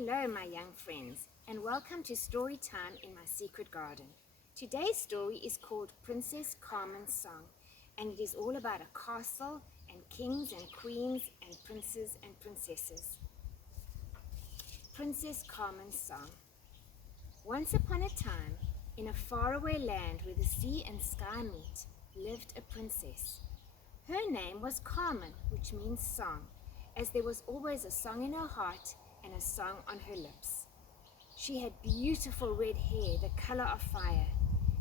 Hello, my young friends, and welcome to Storytime in my secret garden. Today's story is called Princess Carmen's Song, and it is all about a castle and kings and queens and princes and princesses. Princess Carmen's Song. Once upon a time, in a faraway land where the sea and sky meet, lived a princess. Her name was Carmen, which means song, as there was always a song in her heart and a song on her lips. She had beautiful red hair, the color of fire,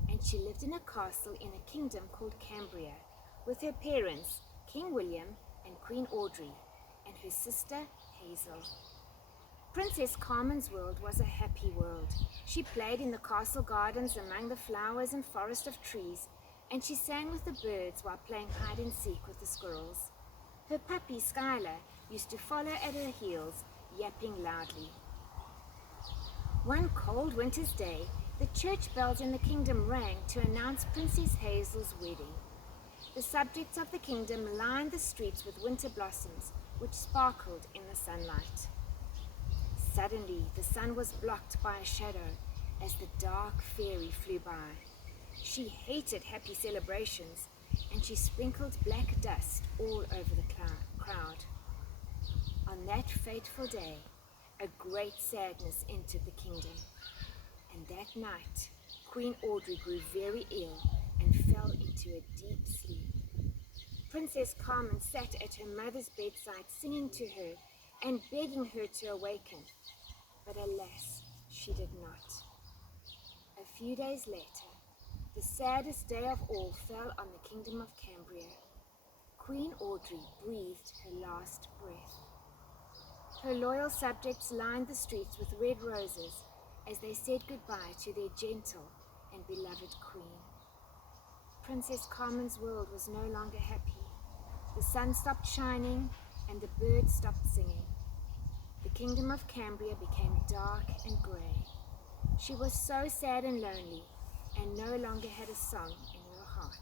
and she lived in a castle in a kingdom called Cambria, with her parents, King William and Queen Audrey, and her sister, Hazel. Princess Carmen's world was a happy world. She played in the castle gardens among the flowers and forest of trees, and she sang with the birds while playing hide and seek with the squirrels. Her puppy, Skylar, used to follow at her heels, yapping loudly. One cold winter's day, the church bells in the kingdom rang to announce Princess Hazel's wedding. The subjects of the kingdom lined the streets with winter blossoms, which sparkled in the sunlight. Suddenly, the sun was blocked by a shadow as the dark fairy flew by. She hated happy celebrations, and she sprinkled black dust all over the crowd. On that fateful day, a great sadness entered the kingdom, and that night, Queen Audrey grew very ill and fell into a deep sleep. Princess Carmen sat at her mother's bedside singing to her and begging her to awaken, but alas, she did not. A few days later, the saddest day of all fell on the kingdom of Cambria. Queen Audrey breathed her last breath. Her loyal subjects lined the streets with red roses as they said goodbye to their gentle and beloved queen. Princess Carmen's world was no longer happy. The sun stopped shining and the birds stopped singing. The kingdom of Cambria became dark and grey. She was so sad and lonely and no longer had a song in her heart.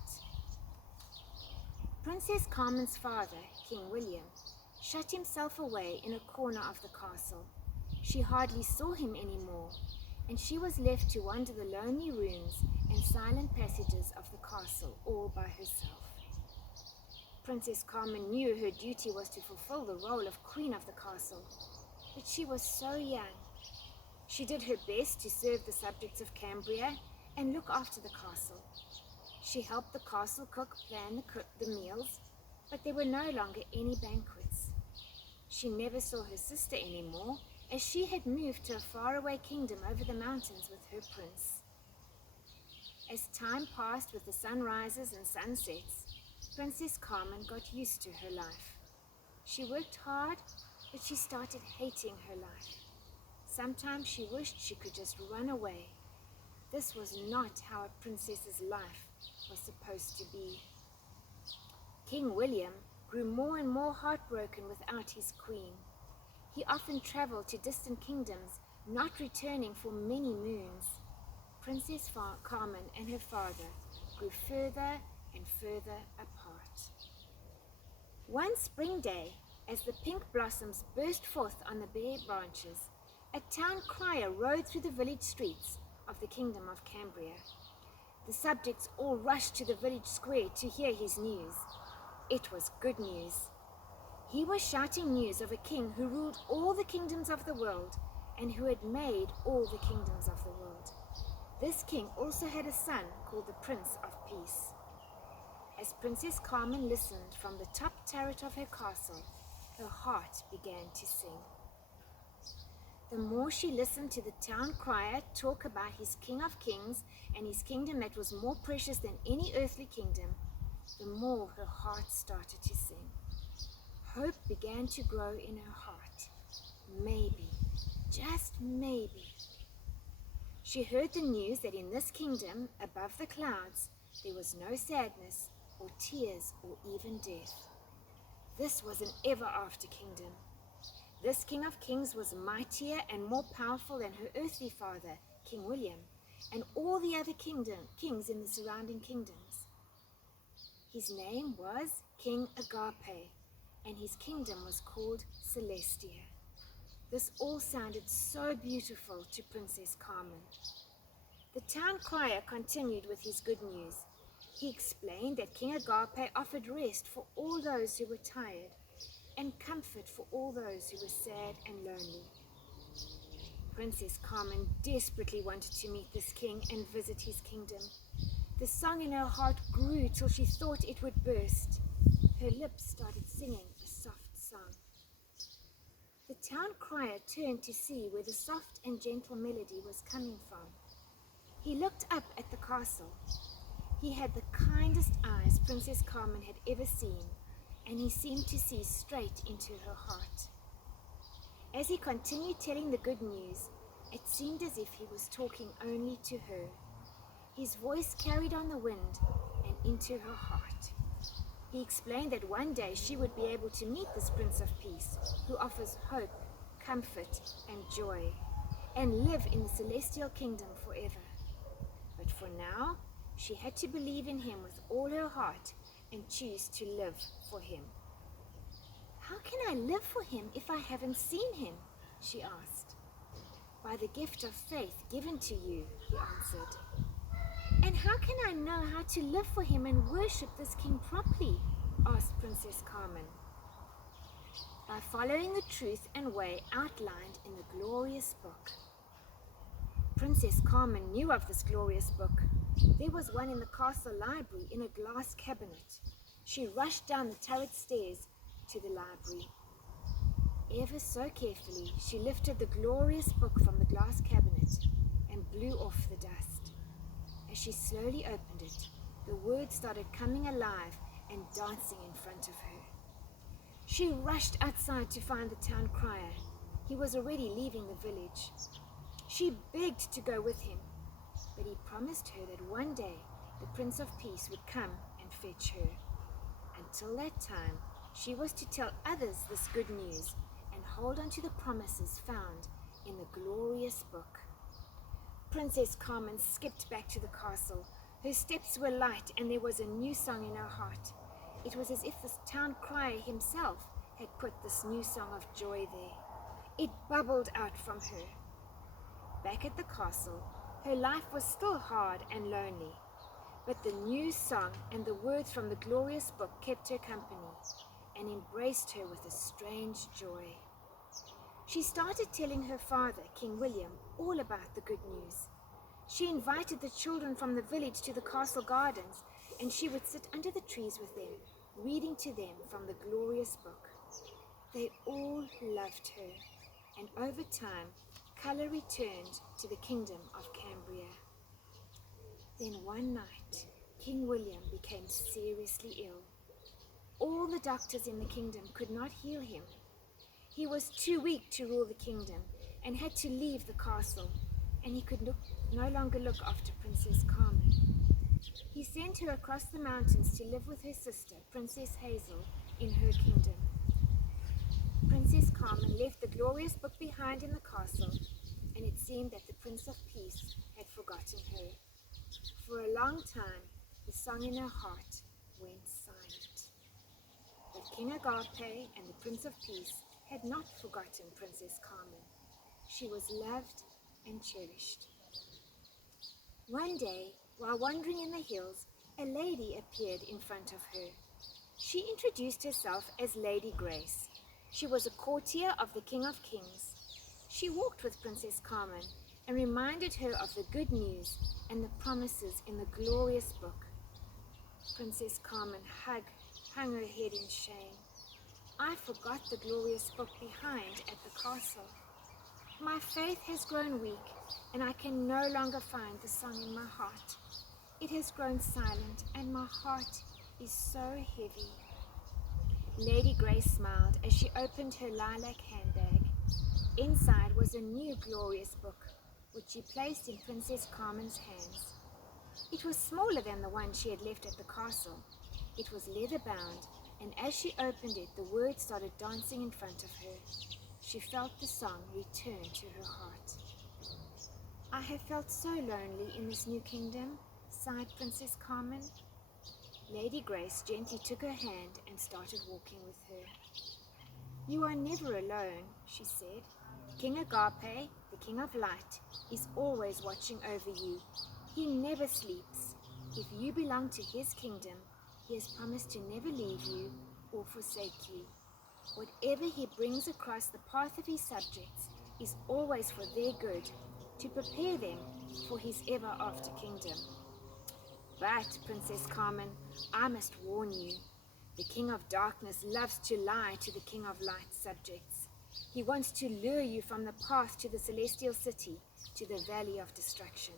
Princess Carmen's father, King William, shut himself away in a corner of the castle. She hardly saw him anymore, and she was left to wander the lonely rooms and silent passages of the castle all by herself. Princess Carmen knew her duty was to fulfill the role of queen of the castle, but she was so young. She did her best to serve the subjects of Cambria and look after the castle. She helped the castle cook plan the meals, but there were no longer any banquets. She never saw her sister anymore, as she had moved to a faraway kingdom over the mountains with her prince. As time passed with the sunrises and sunsets, Princess Carmen got used to her life. She worked hard, but she started hating her life. Sometimes she wished she could just run away. This was not how a princess's life was supposed to be. King William grew more and more heartbroken without his queen. He often traveled to distant kingdoms, not returning for many moons. Princess Carmen and her father grew further and further apart. One spring day, as the pink blossoms burst forth on the bare branches, a town crier rode through the village streets of the kingdom of Cambria. The subjects all rushed to the village square to hear his news. It was good news. He was shouting news of a king who ruled all the kingdoms of the world and who had made all the kingdoms of the world. This king also had a son called the Prince of Peace. As Princess Carmen listened from the top turret of her castle, her heart began to sing. The more she listened to the town crier talk about his King of Kings and his kingdom that was more precious than any earthly kingdom, the more her heart started to sing. Hope began to grow in her heart. Maybe, just maybe. She heard the news that in this kingdom, above the clouds, there was no sadness or tears or even death. This was an ever-after kingdom. This King of Kings was mightier and more powerful than her earthly father, King William, and all the other kings in the surrounding kingdoms. His name was King Agape, and his kingdom was called Celestia. This all sounded so beautiful to Princess Carmen. The town crier continued with his good news. He explained that King Agape offered rest for all those who were tired and comfort for all those who were sad and lonely. Princess Carmen desperately wanted to meet this king and visit his kingdom. The song in her heart grew till she thought it would burst. Her lips started singing a soft song. The town crier turned to see where the soft and gentle melody was coming from. He looked up at the castle. He had the kindest eyes Princess Carmen had ever seen, and he seemed to see straight into her heart. As he continued telling the good news, it seemed as if he was talking only to her. His voice carried on the wind and into her heart. He explained that one day she would be able to meet this Prince of Peace, who offers hope, comfort, and joy, and live in the celestial kingdom forever. But for now, she had to believe in him with all her heart and choose to live for him. "How can I live for him if I haven't seen him?" she asked. "By the gift of faith given to you," he answered. "And how can I know how to live for him and worship this king properly?" asked Princess Carmen. "By following the truth and way outlined in the glorious book." Princess Carmen knew of this glorious book. There was one in the castle library in a glass cabinet. She rushed down the turret stairs to the library. Ever so carefully, she lifted the glorious book from the glass cabinet and blew off the dust. As she slowly opened it, the words started coming alive and dancing in front of her. She rushed outside to find the town crier. He was already leaving the village. She begged to go with him, but he promised her that one day the Prince of Peace would come and fetch her. Until that time, she was to tell others this good news and hold on to the promises found in the glorious book. Princess Carmen skipped back to the castle. Her steps were light and there was a new song in her heart. It was as if the town crier himself had put this new song of joy there. It bubbled out from her. Back at the castle, her life was still hard and lonely, but the new song and the words from the glorious book kept her company and embraced her with a strange joy. She started telling her father, King William, all about the good news. She invited the children from the village to the castle gardens, and she would sit under the trees with them, reading to them from the glorious book. They all loved her, and over time, color returned to the kingdom of Cambria. Then one night, King William became seriously ill. All the doctors in the kingdom could not heal him. He was too weak to rule the kingdom and had to leave the castle, and he could no longer look after Princess Carmen. He sent her across the mountains to live with her sister, Princess Hazel, in her kingdom. Princess Carmen left the glorious book behind in the castle, and it seemed that the Prince of Peace had forgotten her. For a long time, the song in her heart went silent. But King Agape and the Prince of Peace had not forgotten Princess Carmen. She was loved and cherished. One day, while wandering in the hills, a lady appeared in front of her. She introduced herself as Lady Grace. She was a courtier of the King of Kings. She walked with Princess Carmen and reminded her of the good news and the promises in the glorious book. Princess Carmen hung her head in shame. "I forgot the glorious book behind at the castle. My faith has grown weak, and I can no longer find the song in my heart. It has grown silent, and my heart is so heavy." Lady Grace smiled as she opened her lilac handbag. Inside was a new glorious book, which she placed in Princess Carmen's hands. It was smaller than the one she had left at the castle. It was leather-bound, and as she opened it, the words started dancing in front of her. She felt the song return to her heart. "I have felt so lonely in this new kingdom," sighed Princess Carmen. Lady Grace gently took her hand and started walking with her. You are never alone, she said. King Agape, the King of Light, is always watching over you. He never sleeps. If you belong to his kingdom, he has promised to never leave you or forsake you. Whatever he brings across the path of his subjects is always for their good, to prepare them for his ever-after kingdom. But, Princess Carmen, I must warn you. The King of Darkness loves to lie to the King of Light's subjects. He wants to lure you from the path to the celestial city, to the valley of destruction.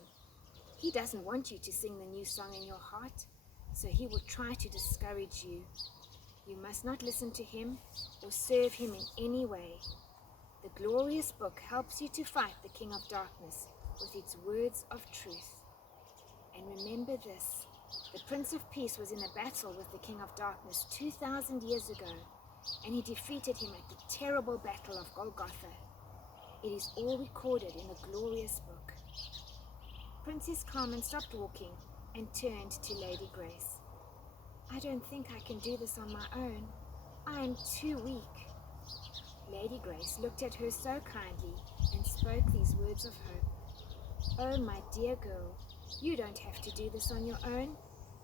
He doesn't want you to sing the new song in your heart, so he will try to discourage you. You must not listen to him or serve him in any way. The glorious book helps you to fight the King of Darkness with its words of truth. And remember this, the Prince of Peace was in a battle with the King of Darkness 2,000 years ago, and he defeated him at the terrible battle of Golgotha. It is all recorded in the glorious book. Princess Carmen stopped walking and turned to Lady Grace. I don't think I can do this on my own. I am too weak. Lady Grace looked at her so kindly and spoke these words of hope. Oh, my dear girl, you don't have to do this on your own.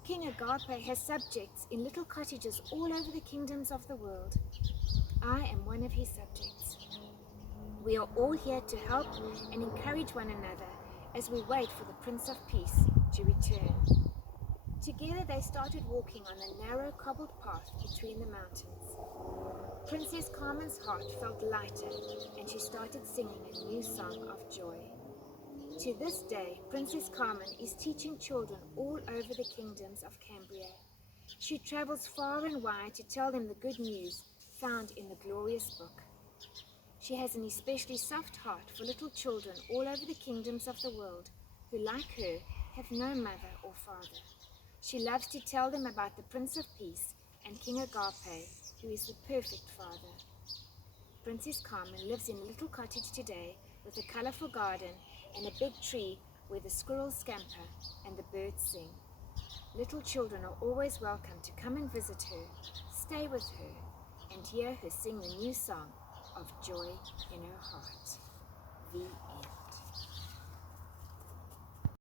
King Agape has subjects in little cottages all over the kingdoms of the world. I am one of his subjects. We are all here to help and encourage one another as we wait for the Prince of Peace to return. Together they started walking on the narrow cobbled path between the mountains. Princess Carmen's heart felt lighter, and she started singing a new song of joy. To this day, Princess Carmen is teaching children all over the kingdoms of Cambria. She travels far and wide to tell them the good news found in the glorious book. She has an especially soft heart for little children all over the kingdoms of the world who, like her, have no mother or father. She loves to tell them about the Prince of Peace and King Agape, who is the perfect father. Princess Carmen lives in a little cottage today with a colorful garden and a big tree where the squirrels scamper and the birds sing. Little children are always welcome to come and visit her, stay with her, and hear her sing the new song of joy in her heart. The end.